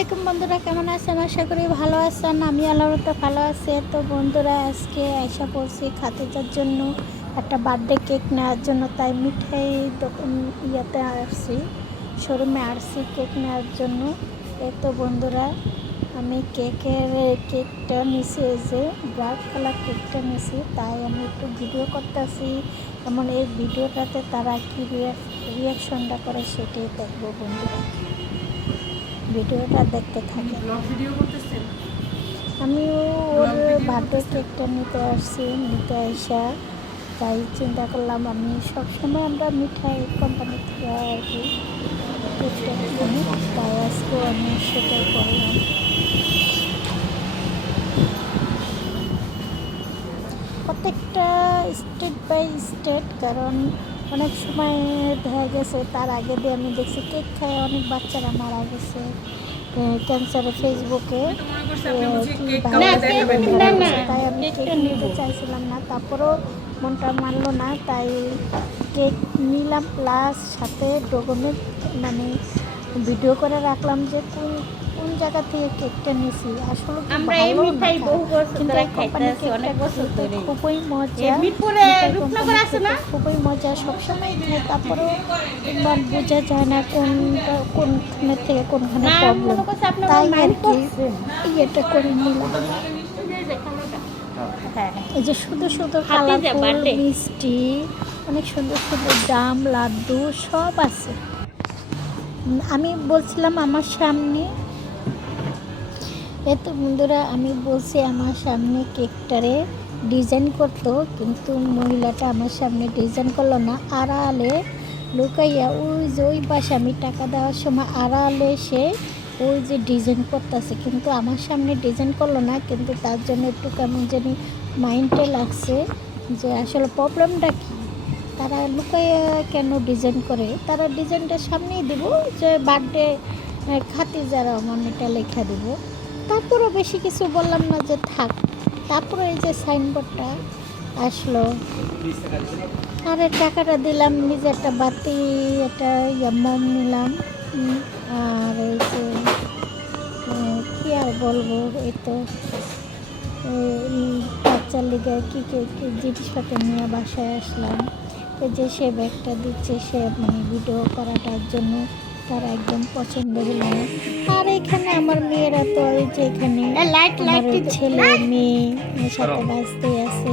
আলাইকুম বন্ধুরা, কেমন আছেন? আশা করি ভালো আছেন। আমি আল্লাহর মতো ভালো আছি। তো বন্ধুরা, আজকে আশা করছি খাদিজার জন্য একটা বার্থডে কেক নেওয়ার জন্য, তাই মিঠাই দোকান আসছি, শোরুমে আসছি কেক নেওয়ার জন্য। তো বন্ধুরা, আমি কেকটা নিছি, এই যে ব্ল্যাক কালার কেকটা নিছি, তাই আমি একটু ভিডিও করতেছি। এমন এই ভিডিওটাতে তারা কী রিয়াকশনটা করে সেটাই দেখবো বন্ধুরা, ভিডিওটা দেখতে থাকি। আমি ওর বার্থডে কেকটা নিতে আসা, তাই চিন্তা করলাম আমি সবসময় আমরা মিঠাই কোম্পানি থেকে আর কি কেকটা কিনি, তাই আজকেও আমি সেটাই করলাম। প্রত্যেকটা স্টেট বাই স্টেট, কারণ অনেক সময় দেখা গেছে তার আগে দিয়ে আমি দেখছি কেক খায় অনেক বাচ্চারা মারা গেছে ক্যান্সারে। ফেসবুকে তাই আমি কেক নিতে চাইছিলাম না, তারপরেও মনটা মানলো না, তাই কেক নিলাম, প্লাস সাথে ডকুমেন্ট মানে ভিডিও করে রাখলাম যে কোন জায়গা থেকে কেকটা নিয়েছি। আসলে আমরা এই মিঠাই বহু বছর ধরে খাইতেছি, অনেক বছর ধরে। খুবই মজা, মিরপুরে রূপনগর আছে না, খুবই মজা, সবসময় খাই, তারপরেও একবার বোঝা যায় না কোনখানে থেকে কোনখানে প্রবলেম, তাই আর কি ইয়েটা করে নিলাম। এই যে শুধু কালারফুল মিষ্টি, অনেক সুন্দর সুন্দর জাম, লাড্ডু সব আছে। আমি বলছিলাম আমার সামনে, এত বন্ধুরা আমি বলছি আমার সামনে কেকটারে ডিজাইন করতো, কিন্তু মহিলাটা আমার সামনে ডিজাইন করলো না, আড়ালে লুকাইয়া ওই পাশে আমি টাকা দেওয়ার সময় আড়ালে সে ওই যে ডিজাইন করতেছে, কিন্তু আমার সামনে ডিজাইন করলো না। কিন্তু তার জন্য একটু কেমন জানি মাইন্ডে লাগছে যে আসলে প্রবলেমটা কী, তারা লুকাইয়া কেন ডিজাইন করে, তারা ডিজাইনটা সামনেই দিব যে বার্থডে খাদিজা রহমান এটা লেখা দিব। তারপরও বেশি কিছু বললাম না, যে থাক। তারপরে এই যে সাইনবোর্ডটা আসলো, আর টাকাটা দিলাম, নিজে একটা বাতি, একটা মম নিলাম, আর এই যে কী আর বলবো, এই তো বাচ্চার লিগে কী জিনিসপত্র নিয়ে বাসায় আসলাম। যে সে ব্যাগটা দিচ্ছে, সে মানে ভিডিও করাটার জন্য তার একদম পছন্দ হলো না। আর এখানে আমার মেয়েরা তো এই যে এখানে ছেলে মেয়ের সাথে ব্যস্ত আছে।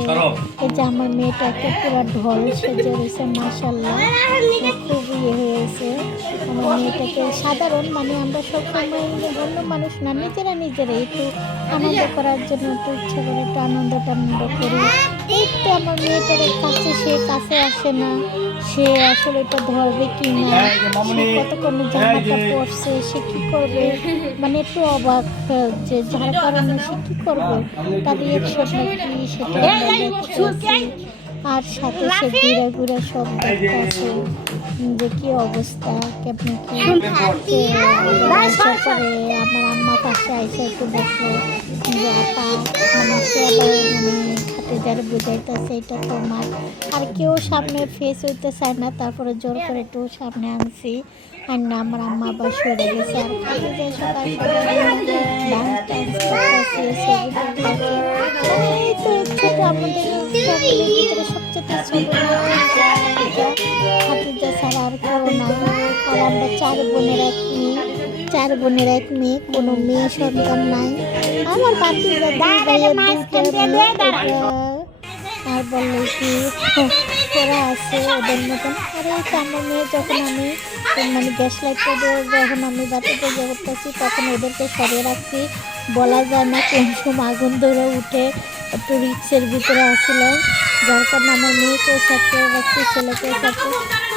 এই যে আমার মেয়েটাকে পুরো ঢল সেজে রয়েছে, মাশাল্লাহ খুব হয়েছে আমার মেয়েটাকে। সাধারণ মানে আমরা সবসময় অন্য মানুষ না, নিজেরা একটু আনন্দ করার জন্য একটু ইচ্ছে করে একটু আনন্দ করি। এই তো আমার মেয়েটার কাছে, সে কাছে আসে না, সে আসলে এটা ধরবে কি না, সে কতক্ষণ জামাটা পরছে, সে কী করবে, মানে একটু অবাক যে যার কারণে সে কী করবে, তার রিয়াকশনটা কি সেটা আর সাথে সে ঘুরে সব দেখতে আছে যে কী অবস্থা, কেমন কী পরে আমার আম্মা পাশে আইসা একটু দেখলো যে আপা আমাকে আবার মানে খাতে যারা বুঝাইতেছে এটা তোমার, আর কেউ সামনে ফেস হইতে চায় না, তারপরে জোর করে একটু সামনে আনছি, আর না আমার আম্মা আবার সরে গেছে। আর খাতে যায় সকাল এই তো ছোটো আমাদের ফ্যামিলির ভিতরে সবচেয়ে ছোটো খাদিজা ছাড়া আর কেউ না। আর আমরা চার বোনের এক মেয়ে, কোনো মেয়ে সন্তান নাই। আমার বাচ্চারা আর বললো কি ওরা আছে ওদের মতন। আর এই আমার মেয়ে যখন আমি মানে গ্যাস লাইটটা যখন আমি বাচ্চাতে ইয়ে করতেছি, তখন ওদেরকে সরিয়ে রাখছি, বলা যায় না কোন সময় আগুন ধরে উঠে একটু রিক্সের ভিতরে আসছিল, যার কারণে আমার মেয়েকেও সাথে রাখছি, ছেলেকেও সাথে।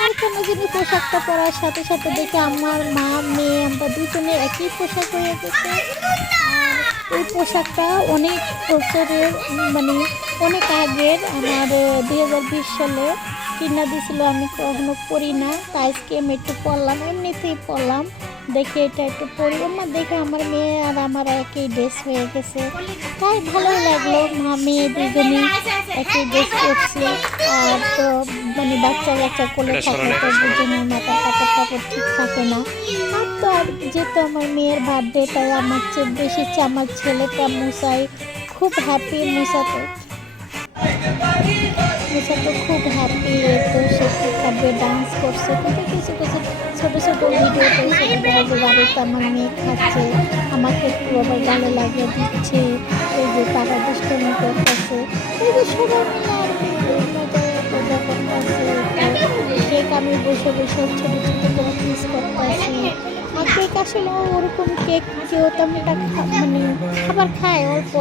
আর কোনো জিনিস পোশাকটা পরার সাথে সাথে দেখে আমার মা মেয়ে আমরা দুজনে একই পোশাক হয়ে গেছে। আর এই পোশাকটা অনেক বছরের মানে অনেক আগের, আমার 2020 সালে কিনা দিয়েছিল, আমি কখনো পরি না, তাই আজকে আমি একটু পরলাম, এমনিতেই পরলাম, দেখে এটা একটু পরি না, দেখে আমার মেয়ে আর আমার একই ড্রেস হয়ে গেছে, তাই ভালোই লাগলো। মা মেয়ে দুজনেই একই ড্রেস করছি। আর তো মানে বাচ্চা কোলে থাকলে তো দুজনের মাথা কাটা কাপড় ঠিক থাকে না। আর তো আর যেহেতু আমার মেয়ের বার্থডে, তাই আমার চেয়ে বেশি আমার ছেলেটা মুসাই খুব হ্যাপি। মুসা তো খুব হ্যাপি। তো সে কেক কাটবে, ডান্স করছে, কত কিছু কিছু ছোটো ছোটো ভিডিওতে সেটা দেখা যায় বাড়িতে আমার মেয়ে খাচ্ছে, আমাকে একটু আবার গালে লাগিয়ে দিচ্ছে, এই যে তারা দুষ্টমি করতেছে, এই যে সবাই মিলে আর কি মজা করতেছে। কেক আমি বসে বসে ছোটো ছোটো করে পিস করতেছি। আর কেক আসলে ওরকম কেক কেউ তেমন একটা মানে খাবার খায় অল্প,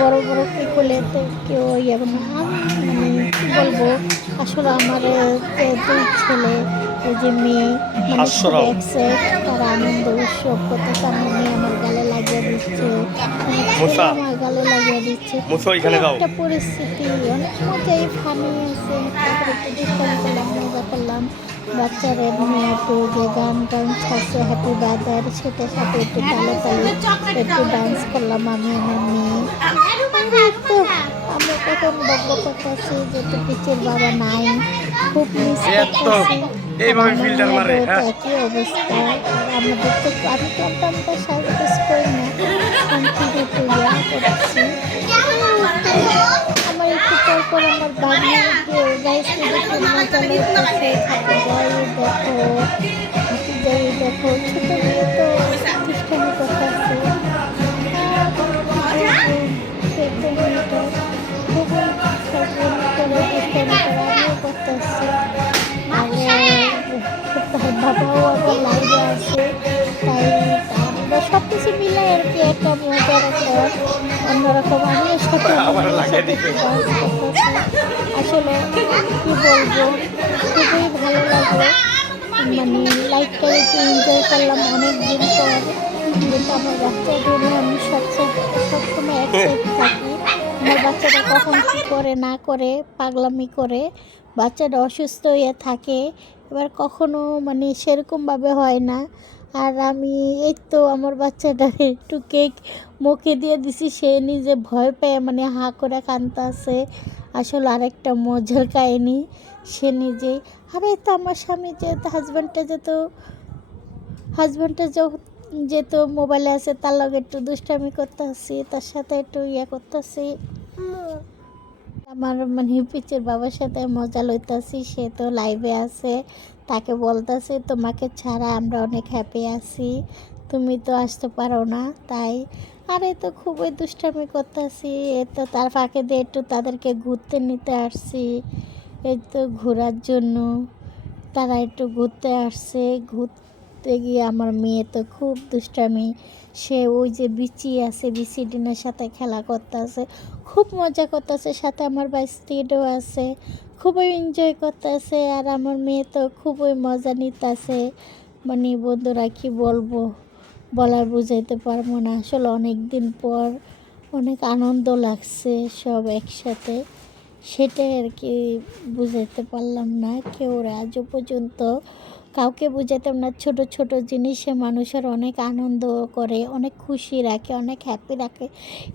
বড় বড় কেক হলে তো কেউ ইয়ে না। আমি মানে কী বলবো, আসলে আমার দুই ছেলে, এই যে মেয়ে, মানে খুব এক্সাইট, তারা আনন্দ উৎসব করতেছে। আমার মেয়ে আমার গালে লাগিয়ে দিচ্ছে, আমার গালে লাগিয়ে দিচ্ছে। একটা পরিস্থিতি অনেক মজাই ফানি আছে। তারপরে একটু দুষ্টামি করলাম, মজা করলাম, বাচ্চারা নিয়ে একটু যে গান টান ছাড়ছে হ্যাপি বার্থডে, সেটার সাথে একটু তালে তালে একটু ডান্স করলাম আমি আমার মেয়ে। তো আমরা কখন বকব করতেছি যে তো পিচের বাবা নাই, খুব মিস করতেছি। একই অবস্থা। আর আমাদের তো আমি ক্যাম্পানটা সার্ভিস করি না, আমি একটু করছি। আমার একটু পর আমার বাড়ির গাইছে দেখে মজা লাগতেছে, হাতে যাই দেখো ছোটো মেয়ে তো দুষ্টামি করতেছে। বাবাও আবার লাইভে আছে, তাই আমরা সব কিছু মিলে আর কি একটা মজার একটা অন্যরকম। আমিও সাথে আসলে কি বলবো, খুবই ভালো লাগলো। মানে লাইফটা একটু এনজয় করলাম অনেক দিন পর। যেহেতু আমার বাচ্চাদের নিয়ে আমি সবসময় একসাইড থাকি। আমার বাচ্চাটা কখন কী করে না করে, পাগলামি করে, বাচ্চাটা অসুস্থ হয়ে থাকে, এবার কখনো মানে সেরকমভাবে হয় না। আর আমি এই তো আমার বাচ্চাটার একটু কেক মুখে দিয়ে দিছি, সে নিজে ভয় পেয়ে মানে হাঁ করে কাঁদতেছে। আসলে আরেকটা মজার কাহিনি, সে নিজে আরে তো আমার স্বামী যেহেতু হাজব্যান্ডটা যেহেতু মোবাইলে আছে, তার লগে একটু দুষ্টামি করতেছি, তার সাথে একটু করতেছি। আমার মানে পিচের বাবার সাথে মজা লইতাছি, সে তো লাইভে আছে, তাকে বলতেছে তোমাকে ছাড়া আমরা অনেক হ্যাপি আছি, তুমি তো আসতে পারো না তাই। আরে তো খুবই দুষ্টামি করতেছি। এ তো তার ফাঁকে দিয়ে একটু তাদেরকে ঘুরতে নিতে আসছি, এই তো ঘোরার জন্য তারা একটু ঘুরতে আসছে। ঘুরতে গিয়ে আমার মেয়ে তো খুব দুষ্টামি, সে ওই যে বিচি আছে, বিচি ডিনের সাথে খেলা করতেছে, খুব মজা করতেছে, সাথে আমার বাইস্টিডও আছে, খুবই এনজয় করতেছে। আর আমার মেয়ে তো খুবই মজা নিতেছে। মানে বন্ধুরা কি বলবো, বলার বুঝাইতে পারবো না। আসলে অনেক দিন পর অনেক আনন্দ লাগছে সব একসাথে, সেটাই আর কি বুঝাইতে পারলাম না। কেউ আজও পর্যন্ত কাউকে বুঝাইতাম না। ছোট ছোট জিনিসে মানুষের অনেক আনন্দ করে, অনেক খুশি রাখে, অনেক হ্যাপি রাখে।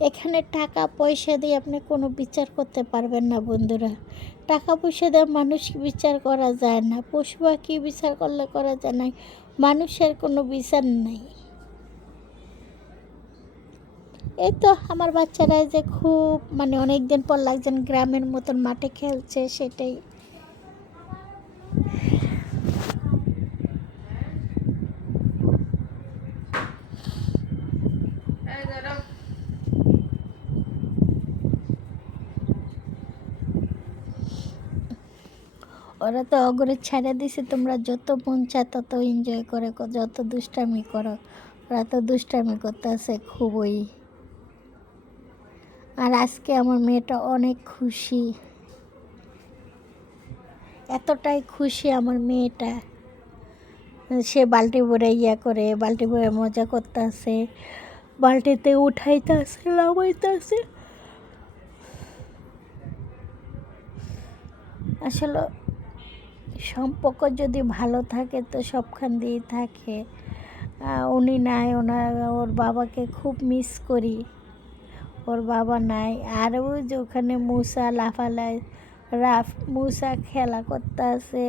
এখানে টাকা পয়সা দিয়ে আপনি কোনো বিচার করতে পারবেন না বন্ধুরা। টাকা পয়সা দিয়ে মানুষ বিচার করা যায় না, পশু পাখি বিচার করলে করা যায় না, মানুষের কোনো বিচার নেই। এই তো আমার বাচ্চারা যে খুব মানে অনেক দিন পর লাগছেন গ্রামের মতন মাঠে খেলছে, সেটাই। ওরা তো অগরে ছেড়ে দিছে, তোমরা যত মন চায় তত এনজয় করে, যত দুষ্টামি করো। ওরা তো দুষ্টামি করতেছে খুবই। আর আজকে আমার মেয়েটা অনেক খুশি, এতটাই খুশি আমার মেয়েটা, সে বালতি ভরে করে, বালতি ভরে মজা করতেছে, বালতিতে উঠাইতেছে, নামাইতেছে। আসলে সম্পর্ক যদি ভালো থাকে তো সবখান দিয়েই থাকে। উনি নাই, ওর বাবাকে খুব মিস করি, ওর বাবা নাই। আর ওই যে ওখানে মুসা লাফালায়, মুসা খেলা করতে আছে।